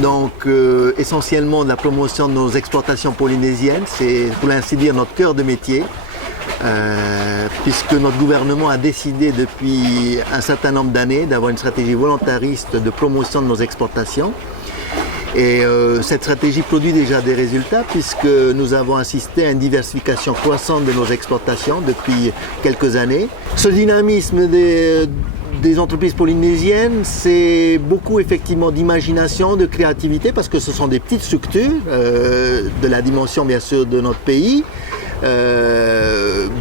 donc essentiellement de la promotion de nos exportations polynésiennes. C'est pour ainsi dire notre cœur de métier. Puisque notre gouvernement a décidé depuis un certain nombre d'années d'avoir une stratégie volontariste de promotion de nos exportations. Et cette stratégie produit déjà des résultats puisque nous avons assisté à une diversification croissante de nos exportations depuis quelques années. Ce dynamisme des entreprises polynésiennes, c'est beaucoup effectivement d'imagination, de créativité parce que ce sont des petites structures de la dimension bien sûr de notre pays.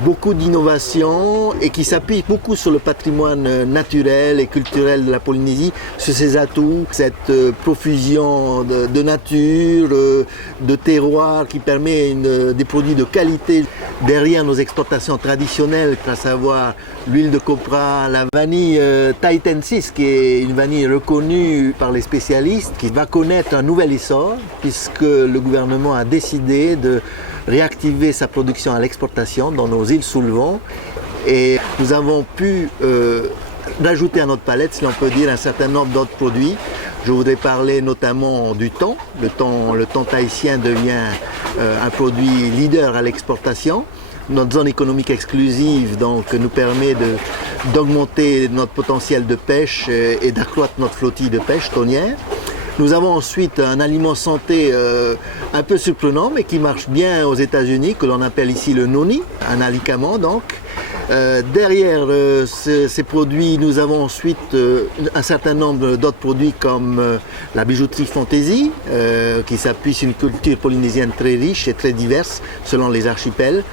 Beaucoup d'innovation et qui s'appuie beaucoup sur le patrimoine naturel et culturel de la Polynésie, sur ses atouts, cette profusion de nature, de terroir qui permet des produits de qualité. Derrière nos exportations traditionnelles, à savoir l'huile de copra, la vanille tahitensis, qui est une vanille reconnue par les spécialistes, qui va connaître un nouvel essor puisque le gouvernement a décidé de réactiver sa production à l'exportation dans nos îles sous le vent et nous avons pu rajouter à notre palette, si l'on peut dire, un certain nombre d'autres produits. Je voudrais parler notamment du thon. Le thon tahitien devient un produit leader à l'exportation. Notre zone économique exclusive donc, nous permet d'augmenter notre potentiel de pêche et d'accroître notre flottille de pêche thonière. Nous avons ensuite un aliment santé un peu surprenant mais qui marche bien aux États-Unis, que l'on appelle ici le noni, un alicament donc. Derrière ces produits, nous avons ensuite un certain nombre d'autres produits comme la bijouterie fantaisie qui s'appuie sur une culture polynésienne très riche et très diverse selon les archipels.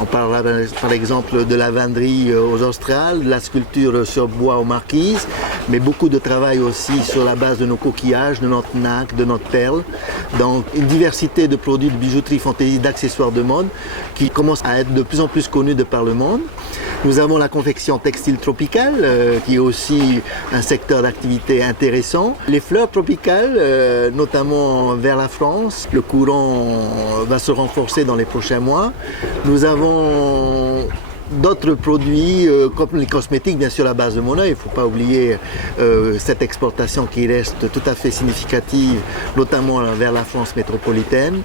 On parle par exemple de la vannerie aux Australes, de la sculpture sur bois aux Marquises, mais beaucoup de travail aussi sur la base de nos coquillages, de notre nacre, de notre perle. Donc une diversité de produits de bijouterie fantaisie, d'accessoires de mode qui commencent à être de plus en plus connus de par le monde. Nous avons la confection textile tropicale qui est aussi un secteur d'activité intéressant. Les fleurs tropicales, notamment vers la France, le courant va se renforcer dans les prochains mois. Nous avons d'autres produits comme les cosmétiques, bien sûr à base de Monoeil. Il ne faut pas oublier cette exportation qui reste tout à fait significative, notamment vers la France métropolitaine.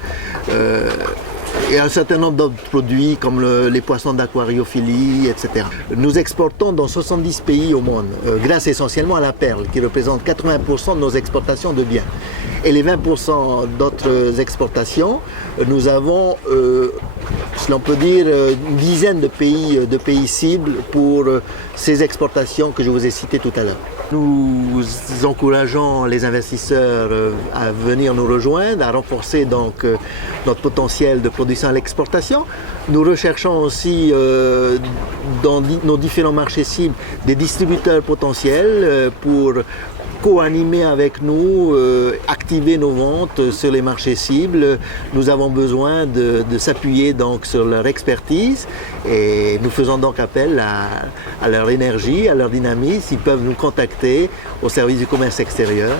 Et un certain nombre d'autres produits comme les poissons d'aquariophilie, etc. Nous exportons dans 70 pays au monde, grâce essentiellement à la perle, qui représente 80% de nos exportations de biens. Et les 20% d'autres exportations, nous avons, si l'on peut dire, une dizaine de pays cibles pour ces exportations que je vous ai citées tout à l'heure. Nous encourageons les investisseurs à venir nous rejoindre, à renforcer donc notre potentiel de production à l'exportation. Nous recherchons aussi dans nos différents marchés cibles des distributeurs potentiels pour co-animer avec nous, activer nos ventes sur les marchés cibles. Nous avons besoin de s'appuyer donc sur leur expertise et nous faisons donc appel à leur énergie, à leur dynamisme. Ils peuvent nous contacter au service du commerce extérieur